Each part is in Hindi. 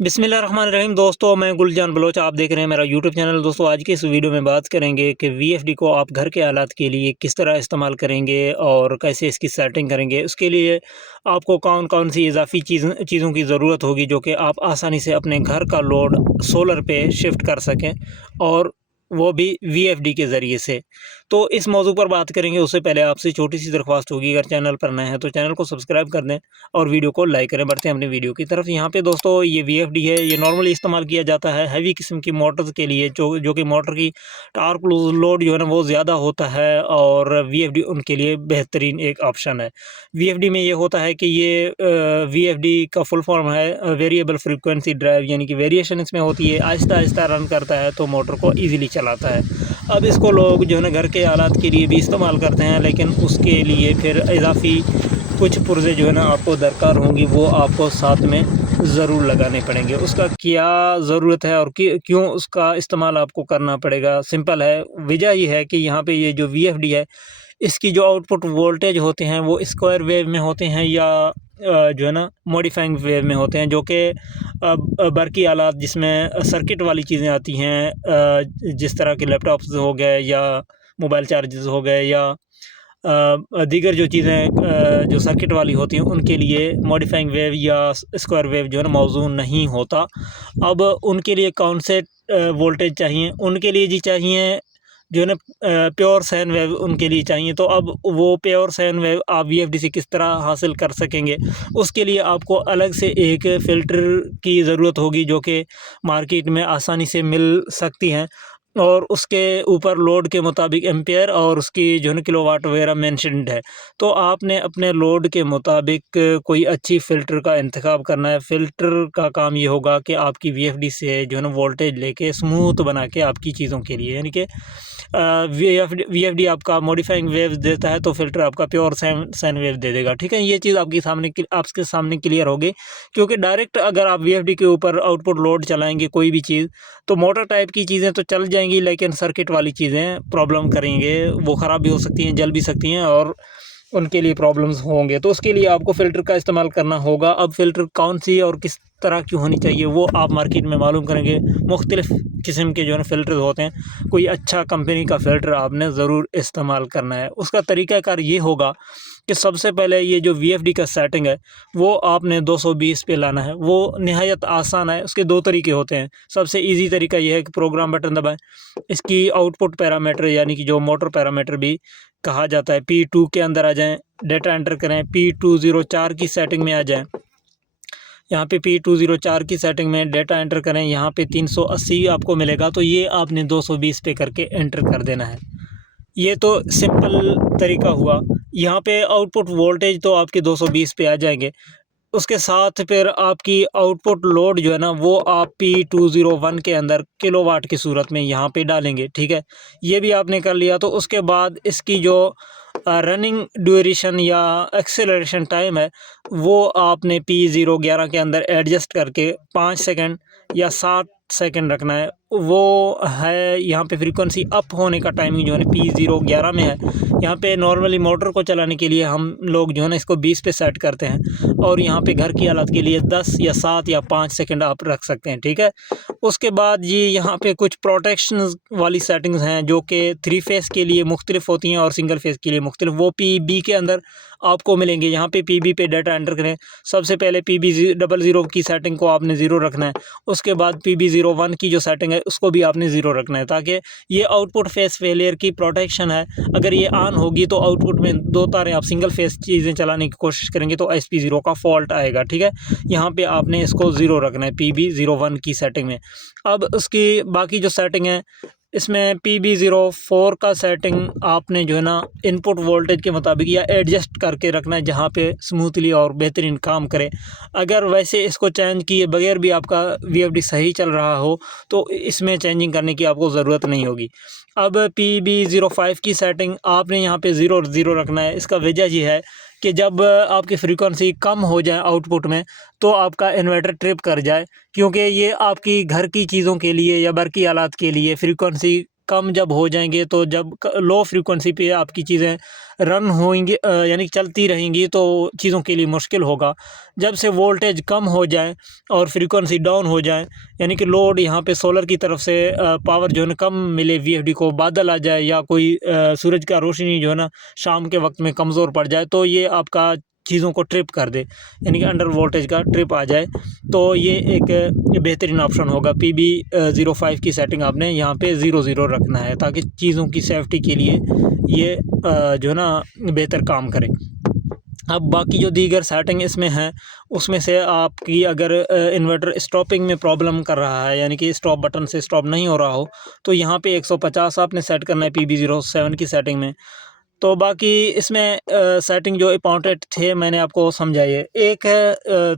बिस्मिल्लाहिर्रहमानिर्रहीम। दोस्तों, मैं गुलजान बलोच, आप देख रहे हैं मेरा यूट्यूब चैनल। दोस्तों, आज की इस वीडियो में बात करेंगे कि वीएफडी को आप घर के हालात के लिए किस तरह इस्तेमाल करेंगे और कैसे इसकी सेटिंग करेंगे। उसके लिए आपको कौन-कौन सी इज़ाफ़ी चीज़ों की ज़रूरत होगी जो कि आप आसानी से अपने घर का लोड सोलर पे शिफ्ट कर सकें, और वो भी वीएफडी के ज़रिए से। तो इस मौजू पर बात करेंगे। उससे पहले आपसे छोटी-सी दरख्वास्त होगी, अगर चैनल पर नए हैं तो चैनल को सब्सक्राइब कर दें और वीडियो को लाइक करें। बढ़ते हैं अपनी वीडियो की तरफ। यहाँ पे दोस्तों ये वीएफडी है, ये नॉर्मली इस्तेमाल किया जाता है हैवी किस्म की मोटर्स के लिए, जो कि मोटर की टार्क लोड जो है ना वो ज़्यादा होता है, और वीएफडी उनके लिए बेहतरीन एक ऑप्शन है। वीएफडी में ये होता है कि ये वीएफडी का फुल फॉर्म है वेरिएबल फ्रीक्वेंसी ड्राइव, यानी कि वेरिएशन इसमें होती है, आहिस्ता-आहिस्ता रन करता है तो मोटर को ईज़िली चलाता है। अब इसको लोग जो है ना घर के हालात के लिए भी इस्तेमाल करते हैं, लेकिन उसके लिए फिर इज़ाफ़ी कुछ पुर्ज़े जो है ना आपको दरकार होंगी, वो आपको साथ में ज़रूर लगाने पड़ेंगे। उसका क्या ज़रूरत है और क्यों उसका इस्तेमाल आपको करना पड़ेगा, सिंपल है। वजह ये है कि यहाँ पे ये जो वीएफडी है, इसकी जो आउटपुट वोल्टेज होते हैं वो स्क्वायर वेव में होते हैं, या जो है ना मॉडिफाइंग वेव में होते हैं, जो कि बरक़ी आलात जिसमें सर्किट वाली चीज़ें आती हैं, जिस तरह के लैपटॉप्स हो गए या मोबाइल चार्जर्स हो गए, या दीगर जो चीज़ें जो सर्किट वाली होती हैं, उनके लिए मॉडिफाइंग वेव या स्क्वायर वेव जो है ना मौजूद नहीं होता। अब उनके लिए कौन से वोल्टेज चाहिए, उनके लिए जी चाहिए जो है ना प्योर साइन वेव उनके लिए चाहिए। तो अब वो प्योर साइन वेव आप वीएफडी से किस तरह हासिल कर सकेंगे, उसके लिए आपको अलग से एक फ़िल्टर की ज़रूरत होगी, जो कि मार्केट में आसानी से मिल सकती हैं, और उसके ऊपर लोड के मुताबिक एम्पेयर और उसकी जो है ना किलोवाट वगैरह मेंशन्ड है। तो आपने अपने लोड के मुताबिक कोई अच्छी फ़िल्टर का इंतखाब करना है। फ़िल्टर का काम ये होगा कि आपकी वीएफडी से जो है ना वोल्टेज लेके स्मूथ बना के आपकी चीज़ों के लिए, यानी कि वीएफडी आपका मॉडिफाइंग वेव देता है, तो फ़िल्टर आपका प्योर साइन वेव दे देगा। ठीक है, ये चीज़ आपके सामने क्लियर होगी, क्योंकि डायरेक्ट अगर आप वीएफडी के ऊपर आउटपुट लोड चलाएँगे कोई भी चीज़, तो मोटर टाइप की चीज़ें तो चल जाएँगी, लेकिन सर्किट वाली चीज़ें प्रॉब्लम करेंगे, वो ख़राब भी हो सकती हैं, जल भी सकती हैं, और उनके लिए प्रॉब्लम्स होंगे। तो उसके लिए आपको फ़िल्टर का इस्तेमाल करना होगा। अब फ़िल्टर कौन-सी और किस तरह की होनी चाहिए, वो आप मार्केट में मालूम करेंगे। मुख्तलिफ़ किस्म के जो है ना फ़िल्टर होते हैं, कोई अच्छा कंपनी का फ़िल्टर आपने ज़रूर इस्तेमाल करना है। उसका तरीक़ाकार ये होगा कि सबसे पहले ये जो वीएफडी का सेटिंग है, वो आपने 220 पे लाना है। वो निहायत आसान है, उसके 2 तरीके होते हैं। सबसे ईज़ी तरीका ये है कि प्रोग्राम बटन दबाएँ, इसकी आउटपुट पैरामीटर यानी कि जो मोटर पैरामीटर भी कहा जाता है, P2 के अंदर आ जाएँ, डेटा एंटर करें, P204 की सेटिंग में आ जाएँ। यहाँ पे P204 की सेटिंग में डेटा एंटर करें, यहाँ पे 380 आपको मिलेगा, तो ये आपने 220 पे करके एंटर कर देना है। ये तो सिंपल तरीका हुआ। यहाँ पे आउटपुट वोल्टेज तो आपके 220 पे आ जाएँगे। उसके साथ फिर आपकी आउटपुट लोड जो है ना वो आप P201 के अंदर किलोवाट की सूरत में यहाँ पे डालेंगे। ठीक है, ये भी आपने कर लिया। तो उसके बाद इसकी जो रनिंग ड्यूरेशन या एक्सेलरेशन टाइम है, वो आपने P011 के अंदर एडजस्ट करके 5 सेकंड या 7 सेकंड रखना है। वो है यहाँ पे फ्रीक्वेंसी अप होने का टाइमिंग जो है ना P011 में है। यहाँ पे नॉर्मली मोटर को चलाने के लिए हम लोग जो है ना इसको 20 पे सेट करते हैं, और यहाँ पे घर की हालत के लिए 10 या 7 या 5 सेकंड आप रख सकते हैं। ठीक है, उसके बाद जी यहाँ पे कुछ प्रोटेक्शन वाली सेटिंग्स हैं, जो कि 3 फेस के लिए मुख्तलिफ होती हैं और सिंगल फेस के लिए मुख्तलिफ। वो पीबी के अंदर आपको मिलेंगे। यहाँ पे पीबी पे डाटा एंटर करें। सबसे पहले PB00 की सेटिंग को आपने 0 रखना है। उसके बाद PB01 की जो सेटिंग है उसको भी आपने 0 रखना है, ताकि ये आउटपुट फेस फेलियर की प्रोटेक्शन है। अगर ये ऑन होगी तो आउटपुट में 2 तारें आप सिंगल फेस चीज़ें चलाने की कोशिश करेंगे तो SP0 का फॉल्ट आएगा। ठीक है, यहाँ पे आपने इसको 0 रखना है PB01 की सेटिंग में। अब उसकी बाकी जो सेटिंग है, इसमें PB04 का सेटिंग आपने जो है ना इनपुट वोल्टेज के मुताबिक या एडजस्ट करके रखना है, जहाँ पे स्मूथली और बेहतरीन काम करे। अगर वैसे इसको चेंज किए बगैर भी आपका वीएफडी सही चल रहा हो, तो इसमें चेंजिंग करने की आपको ज़रूरत नहीं होगी। अब PB05 की सेटिंग आपने यहाँ पे 0 रखना है। इसका वजह ये है कि जब आपकी फ्रीक्वेंसी कम हो जाए आउटपुट में, तो आपका इन्वर्टर ट्रिप कर जाए, क्योंकि ये आपकी घर की चीज़ों के लिए या बरक़ी आलात के लिए फ्रीक्वेंसी कम जब हो जाएंगे, तो जब लो फ्रीक्वेंसी पे आपकी चीज़ें रन होंगी यानी कि चलती रहेंगी तो चीज़ों के लिए मुश्किल होगा। जब से वोल्टेज कम हो जाए और फ्रीक्वेंसी डाउन हो जाए, यानी कि लोड यहाँ पे सोलर की तरफ से पावर जो है ना कम मिले, वीएफडी को बादल आ जाए या कोई सूरज का रोशनी जो है ना शाम के वक्त में कमज़ोर पड़ जाए, तो ये आपका चीज़ों को ट्रिप कर दे, यानी कि अंडर वोल्टेज का ट्रिप आ जाए, तो ये एक बेहतरीन ऑप्शन होगा। PB 05 की सेटिंग आपने यहाँ पे 00 रखना है, ताकि चीज़ों की सेफ्टी के लिए ये जो है ना बेहतर काम करे। अब बाकी जो दीगर सेटिंग इसमें है, उसमें से आपकी अगर इन्वर्टर स्टॉपिंग में प्रॉब्लम कर रहा है, यानी कि स्टॉप बटन से स्टॉप नहीं हो रहा हो, तो यहाँ पे 150 आपने सेट करना है PB 07 की सेटिंग में। तो बाकी इसमें सेटिंग जो इम्पॉर्टेंट थे मैंने आपको समझाइए। एक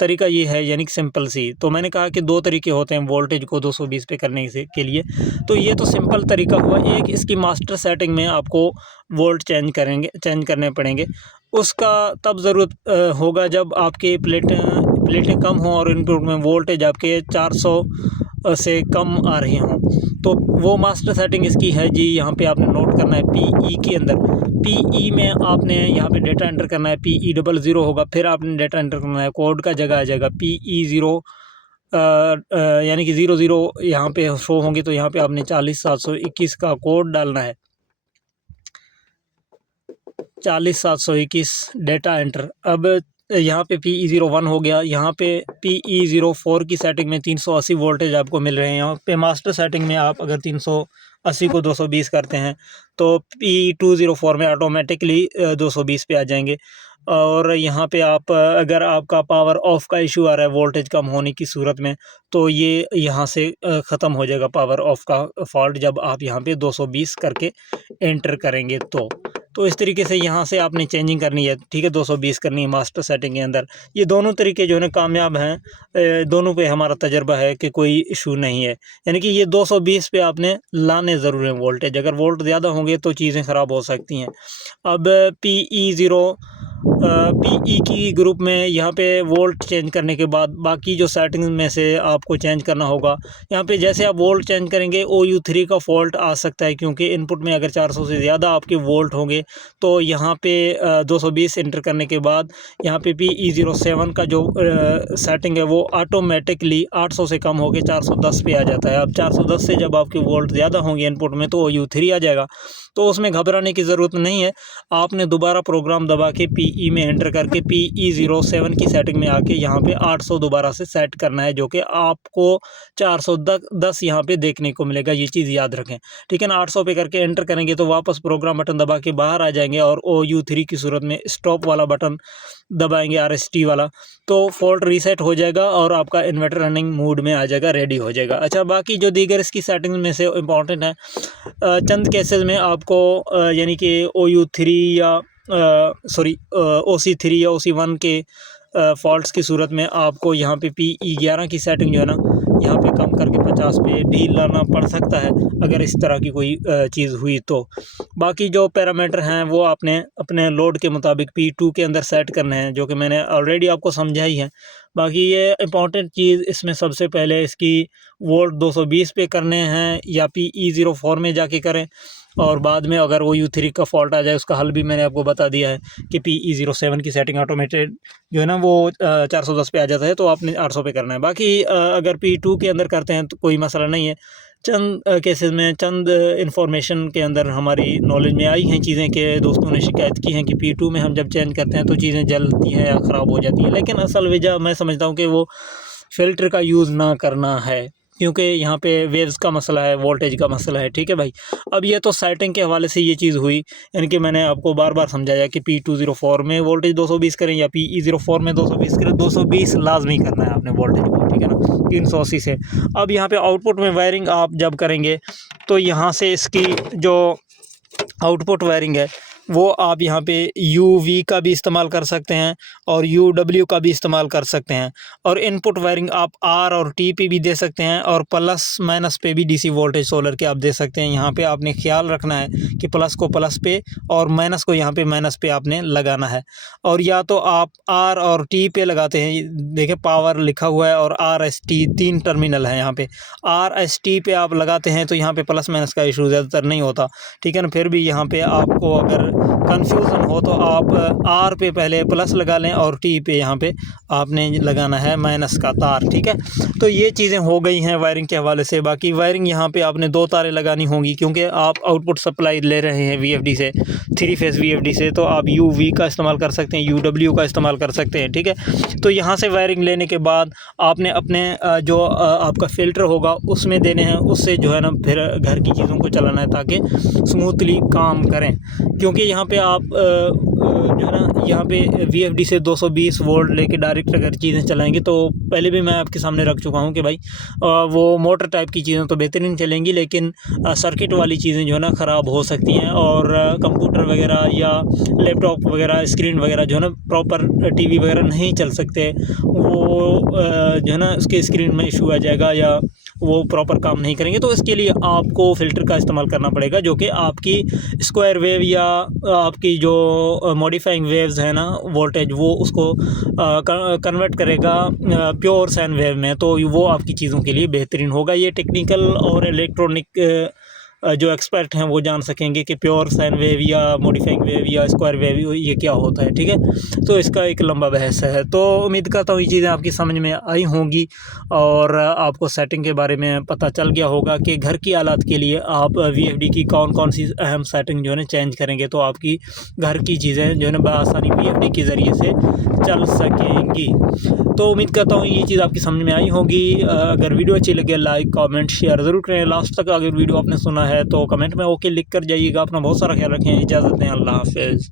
तरीका ये है, यानी कि सिंपल सी, तो मैंने कहा कि 2 तरीके होते हैं वोल्टेज को 220 पे करने से के लिए, तो ये तो सिंपल तरीका हुआ। एक इसकी मास्टर सेटिंग में आपको वोल्ट चेंज करने पड़ेंगे। उसका तब ज़रूरत होगा जब आपके प्लेटें कम हों और इनपुट में वोल्टेज आपके 400 से कम आ रही हों, तो वो मास्टर सेटिंग इसकी है जी। यहाँ पे आपने नोट करना है PE के अंदर, PE में आपने यहाँ पे डेटा एंटर करना है, PE00 होगा, फिर आपने डेटा एंटर करना है, कोड का जगह आ जाएगा PE0 यानी कि 00 यहाँ पे शो होंगे, तो यहाँ पे आपने 40721 का कोड डालना है, 40721 डेटा एंटर। अब यहाँ पे PE01 हो गया, यहाँ पे PE04 की सेटिंग में 380 वोल्टेज आपको मिल रहे हैं। यहाँ पे मास्टर सेटिंग में आप अगर 380 को 220 करते हैं तो PE204 में ऑटोमेटिकली 220 पे आ जाएंगे। और यहाँ पे आप अगर आपका पावर ऑफ का इशू आ रहा है वोल्टेज कम होने की सूरत में, तो ये यहाँ से ख़त्म हो जाएगा पावर ऑफ का फॉल्ट, जब आप यहाँ पे 220 करके एंटर करेंगे। तो इस तरीके से यहाँ से आपने चेंजिंग करनी है, ठीक है, 220 करनी है मास्टर सेटिंग के अंदर। ये दोनों तरीके जो है ना कामयाब हैं, दोनों पे हमारा तजर्बा है कि कोई इशू नहीं है। यानी कि ये 220 पे आपने लाने ज़रूर हैं वोल्टेज, अगर वोल्ट ज़्यादा होंगे तो चीज़ें ख़राब हो सकती हैं। अब PE की ग्रुप में यहाँ पे वोल्ट चेंज करने के बाद बाकी जो सेटिंग में से आपको चेंज करना होगा। यहाँ पे जैसे आप वोल्ट चेंज करेंगे OU3 का फॉल्ट आ सकता है, क्योंकि इनपुट में अगर 400 से ज़्यादा आपके वोल्ट होंगे तो यहाँ पे 220 एंटर करने के बाद यहाँ पे PE07 का जो सेटिंग है वो ऑटोमेटिकली 800 से कम होकर 410 पे आ जाता है। अब 410 से जब आपके वोल्ट ज़्यादा होंगे इनपुट में तो OU3 आ जाएगा, तो उसमें घबराने की ज़रूरत नहीं है। आपने दोबारा प्रोग्राम दबा के PE में एंटर करके PE07 की सेटिंग में आके यहाँ पे 800 दोबारा से सेट करना है, जो कि आपको 410 यहाँ पे देखने को मिलेगा। ये चीज़ याद रखें, ठीक है ना। 800 पे करके एंटर करेंगे तो वापस प्रोग्राम बटन दबा के बाहर आ जाएंगे और OU3 की सूरत में स्टॉप वाला बटन दबाएंगे, RST वाला, तो फॉल्ट रीसेट हो जाएगा और आपका इन्वर्टर रनिंग मोड में आ जाएगा, रेडी हो जाएगा। अच्छा, बाकी जो दीगर इसकी सेटिंग में से इम्पॉर्टेंट है, चंद केसेस में आपको यानी कि OU3 या OC3 या OC1 के फॉल्ट्स की सूरत में आपको यहाँ पे PE11 की सेटिंग जो है ना यहाँ पे कम करके 50 पे भी लाना पड़ सकता है, अगर इस तरह की कोई चीज़ हुई तो। बाकी जो पैरामीटर हैं वो आपने अपने लोड के मुताबिक P2 के अंदर सेट करने हैं, जो कि मैंने ऑलरेडी आपको समझाई है। बाकी ये इम्पॉर्टेंट चीज़ इसमें सबसे पहले इसकी वोल्ट 220 पे करने हैं या PE04 में जाके करें, और बाद में अगर OU3 का फॉल्ट आ जाए उसका हल भी मैंने आपको बता दिया है कि PE07 की सेटिंग ऑटोमेटेड जो है ना वो 410 पे आ जाता है, तो आपने 800 पे करना है। बाकी अगर P2 के अंदर करते हैं तो कोई मसला नहीं है। चंद केसेस में चंद इन्फॉर्मेशन के अंदर हमारी नॉलेज में आई हैं चीज़ें कि दोस्तों ने शिकायत की हैं कि P2 में हम जब चेंज करते हैं तो चीज़ें जलती हैं या ख़राब हो जाती हैं, लेकिन असल वजह मैं समझता हूँ कि वो फ़िल्टर का यूज़ ना करना है, क्योंकि यहाँ पे वेव्स का मसला है, वोल्टेज का मसला है, ठीक है भाई। अब ये तो सेटिंग के हवाले से ये चीज़ हुई, यानी कि मैंने आपको बार बार समझाया कि P204 में वोल्टेज 220 करें या PE04 में 220 करें, 220 लाजमी करना है आपने वोल्टेज को, ठीक है ना, 380 से। अब यहाँ पे आउटपुट में वायरिंग आप जब करेंगे तो यहाँ से इसकी जो आउटपुट वायरिंग है वो आप यहाँ पे UV का भी इस्तेमाल कर सकते हैं और UW का भी इस्तेमाल कर सकते हैं। और इनपुट वायरिंग आप R और T पे भी दे सकते हैं और प्लस माइनस पे भी DC वोल्टेज सोलर के आप दे सकते हैं। यहाँ पे आपने ख्याल रखना है कि प्लस को प्लस पे और माइनस को यहाँ पे माइनस पे आपने लगाना है। और या तो आप R और T पे लगाते हैं, देखिए पावर लिखा हुआ है, और RST 3 टर्मिनल है यहाँ पे। RST पे आप लगाते हैं तो यहाँ पे प्लस माइनस का इशू ज़्यादातर नहीं होता, ठीक है ना। फिर भी यहाँ पे आपको अगर कन्फ्यूज़न हो तो आप R पे पहले प्लस लगा लें और T पे यहाँ पे आपने लगाना है माइनस का तार, ठीक है। तो ये चीज़ें हो गई हैं वायरिंग के हवाले से। बाकी वायरिंग यहाँ पे आपने 2 तारें लगानी होंगी, क्योंकि आप आउटपुट सप्लाई ले रहे हैं VFD से, 3 फेज़ VFD से, तो आप UV का इस्तेमाल कर सकते हैं, UW का इस्तेमाल कर सकते हैं, ठीक है। तो यहाँ से वायरिंग लेने के बाद आपने अपने जो आपका फ़िल्टर होगा उसमें देने हैं, उससे जो है ना फिर घर की चीज़ों को चलाना है ताकि स्मूथली काम करें। क्योंकि यहाँ पे आप जो है ना यहाँ पे VFD से 220 वोल्ट लेके डायरेक्ट अगर चीज़ें चलाएंगे तो पहले भी मैं आपके सामने रख चुका हूँ कि भाई वो मोटर टाइप की चीज़ें तो बेहतरीन चलेंगी, लेकिन सर्किट वाली चीज़ें जो है ना ख़राब हो सकती हैं। और कंप्यूटर वगैरह या लैपटॉप वगैरह, स्क्रीन वगैरह जो है ना प्रॉपर TV वगैरह नहीं चल सकते, वो जो है ना उसके स्क्रीन में इशू आ जाएगा या वो प्रॉपर काम नहीं करेंगे। तो इसके लिए आपको फ़िल्टर का इस्तेमाल करना पड़ेगा, जो कि आपकी स्क्वायर वेव या आपकी जो मॉडिफाइंग वेव्स है ना वोल्टेज, वो उसको कन्वर्ट करेगा प्योर साइन वेव में। तो वो आपकी चीज़ों के लिए बेहतरीन होगा। ये टेक्निकल और इलेक्ट्रॉनिक जो एक्सपर्ट हैं वो जान सकेंगे कि प्योर साइन वेव या मॉडिफाइंग वेव या स्क्वायर वेव ये क्या होता है, ठीक है। तो इसका एक लंबा बहस है। तो उम्मीद करता हूँ ये चीज़ें आपकी समझ में आई होंगी और आपको सेटिंग के बारे में पता चल गया होगा कि घर की हालात के लिए आप VFD की कौन कौन सी अहम सेटिंग जो है ना चेंज करेंगे तो आपकी घर की चीज़ें जो है ना बआसानी VFD के ज़रिए से चल सकेंगी। तो उम्मीद करता हूँ ये चीज़ आपकी समझ में आई होगी। अगर वीडियो अच्छी लगे लाइक कमेंट शेयर ज़रूर करें। लास्ट तक अगर वीडियो आपने सुना है तो कमेंट में ओके लिख कर जाइएगा। अपना बहुत सारा ख्याल रखें। इजाज़त दें। अल्लाह हाफ़िज़।